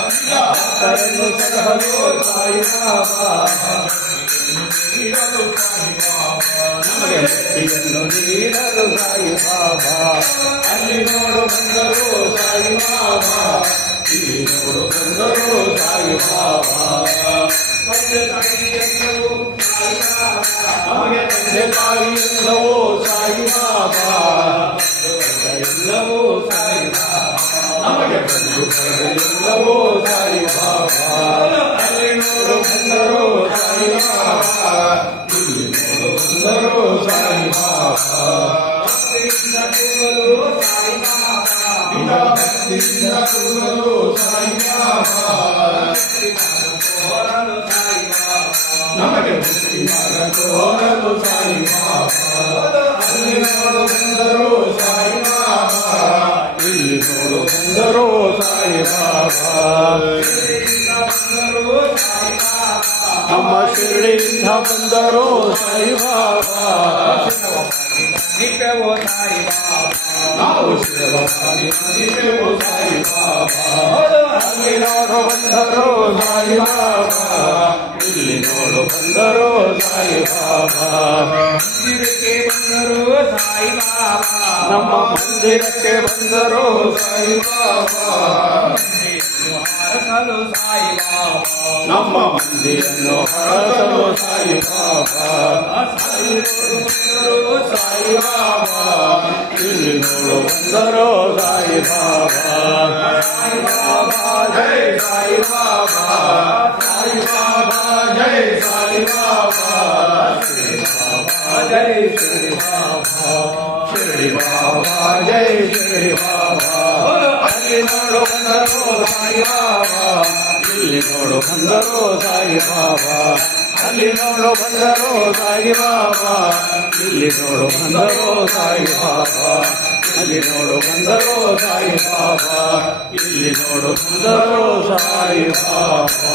ಭಕ್ತರನ್ನು ಸಲಹೋ ಸಾಯಿ ಬಾಬಾ ನಮಗೆ ಮುಕ್ತಿಯನ್ನು ನೀಡಲು ಸಾಯಿ ಬಾಬಾ ಅಲ್ಲಿ ನೋಡು ಬಂದರು ಸಾಯಿ ಬಾಬಾ ಇಲ್ಲಿ ನೋಡು ಬಂದರು ಸಾಯಿ ಬಾಬಾ ನಮಗೆ ತಂದೆ ತಾಯಿ ಎಲ್ಲವೋ ಸಾಯಿ ಬಾಬಾ ಎಲ್ಲವೋ ಸಾಯಿ ಬಾಬಾ ನಮಗೆ ಬಂದು ಎಲ್ಲವೋ ಸಾಯಿ ಬಾಬಾ ಅಲ್ಲಿ ನೋಡು ಬಂದರು ಸಾಯಿ ಬಾಬಾ ಇಲ್ಲಿ ನೋಡು ಬಂದರು ಸಾಯಿ ಬಾಬಾ ಭಕ್ತಿಯಿಂದ ಕೂರಲು ಸಾಯಿ ಬಾಬಾ ನಮಗೆ ಮುಕ್ತಿ ಮಾರ್ಗ ತೋರಲು ಸಾಯಿ ಬಾಬಾ ಅಲ್ಲಿ ನೋಡು ಬಂದರು ಸಾಯಿ ಬಾಬಾ ಇಲ್ಲಿ ನೋಡು ಬಂದರು ಸಾಯಿ ಬಾಬಾ ನಮ್ಮ ಶಿರಡಿಯಿಂದ ಬಂದರು ಸಾಯಿ ಬಾಬಾ ನಾವು ಶಿರವಾಗಿ ಸಾಯಿ ಬಾಬಾ ಅಲ್ಲಿ ನೋಡು ಬಂದರು ಸಾಯಿ ಬಾಬಾ ಇಲ್ಲಿ ನೋಡು ಬಂದರು ಸಾಯಿ ಬಾಬಾ ಮಂದಿರಕ್ಕೆ ಬಂದರು ಸಾಯಿ ಬಾಬಾ ನಮ್ಮ ಮಂದಿರಕ್ಕೆ ಬಂದರು ಸಾಯಿ ಬಾಬಾ ಹರಸಲು ಸಾಯಿ ಬಾಬಾ ನಮ್ಮ ಮಂದಿರನ್ನು ಹರಸಲು ಸಾಯಿ ಬಾಬಾ ಸಾಯಿ ಬಾಬಾ ಇಲ್ಲಿ ನೋಡು ಬಂದರು ಸಾಯಿ ಬಾಬಾ ಸಾಯಿ ಬಾಬಾ ಜೈ ಸಾಯಿ ಬಾಬಾ ಸಾಯಿ ಬಾಬಾ ಜೈ ಸಾಯಿ ಬಾಬಾ ಶಿರಡಿ ಬಾಬಾ ಜೈ ಶಿರಡಿ ಬಾಬಾ ಶಿರಡಿ ಬಾಬಾ ಜೈ ಶಿರಡಿ ಬಾಬಾ ಅಲ್ಲಿ ನೋಡು ಬಂದರು ಸಾಯಿ ಬಾಬಾ ಇಲ್ಲಿ ನೋಡು ಬಂದರು ಸಾಯಿ ಬಾಬಾ ಅಲ್ಲಿ ನೋಡು ಬಂದರು ಸಾಯಿ ಬಾಬಾ ಇಲ್ಲಿ ನೋಡು ಬಂದರು ಸಾಯಿ ಬಾಬಾ ಅಲ್ಲಿ ನೋಡು ಬಂದರು ಸಾಯಿ ಬಾಬಾ ಇಲ್ಲಿ ನೋಡು ಬಂದರು ಸಾಯಿ ಬಾಬಾ.